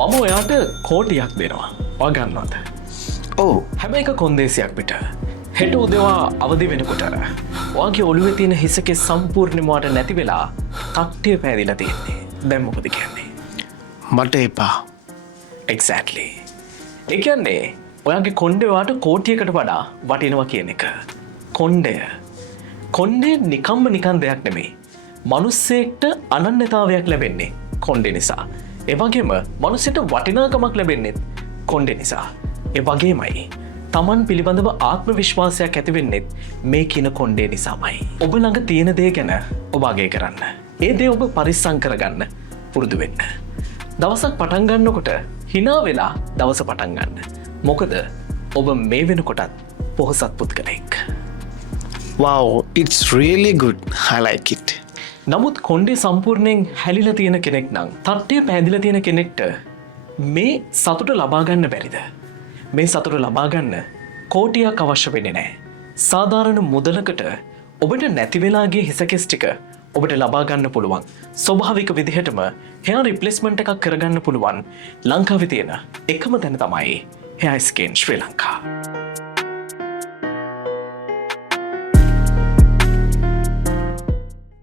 මම ඔයාට කෝටියක් දෙනවා. ඔයා ගන්නවද? ඔව්. හැබැයි එක කොන්දේසියක් පිට. හෙට උදේවා අවදි වෙනකොට ඔයාගේ ඔළුවේ තියෙන හිසකේ සම්පූර්ණයෙන්ම වට නැති වෙලා කට්ටිය පෑදිලා තියෙන්නේ. දැන් මොකද කියන්නේ? මට එපා. Exactly. ඒ කියන්නේ ඔයාගේ කොණ්ඩේ ඔයාට කෝටියකට වඩා වටිනවා කියන එක. කොණ්ඩේ නිකම්ම නිකන් දෙයක් නෙමෙයි. මිනිස්සෙක්ට අනන්‍යතාවයක් ලැබෙන්නේ කොණ්ඩේ නිසා. ඒ වගේම මිනිස්සෙට වටිනාකමක් ලැබෙන්නේ කොණ්ඩේ නිසා. ඒ වගේමයි තමන් පිළිබඳව ආත්ම විශ්වාසයක් ඇති වෙන්නේ මේ කියන කොණ්ඩේ නිසාමයි. ඔබ ළඟ තියෙන දේ ගැන ඔබ අගය කරන්න. ඒ දේ ඔබ පරිස්සම් කරගන්න පුරුදු වෙන්න. දවසක් පටන් ගන්නකොට hina වෙලා දවස පටන් ගන්න. මොකද ඔබ මේ වෙනකොටත් පොහොසත් පුද්ගලෙක්. Wow, it's really good. I like it. නමුත් කොණ්ඩේ සම්පූර්ණයෙන් හැලිලා තියෙන කෙනෙක් නම් තට්ටේ පෑදිලා තියෙන කෙනෙක්ට මේ සතුට ලබා ගන්න බැරිද? මේ සතුට ලබා ගන්න කෝටියක් අවශ්‍ය වෙන්නේ නැහැ. සාධාරණ මුදලකට ඔබට නැති වෙලා ගිය හිසකෙස් ටික ඔබට ලබා ගන්න පුළුවන්. ස්වභාවික විදිහටම hair replacement එකක් කරගන්න පුළුවන් ලංකාවේ තියෙන එකම තැන තමයි Hair Skin ශ්‍රී ලංකා.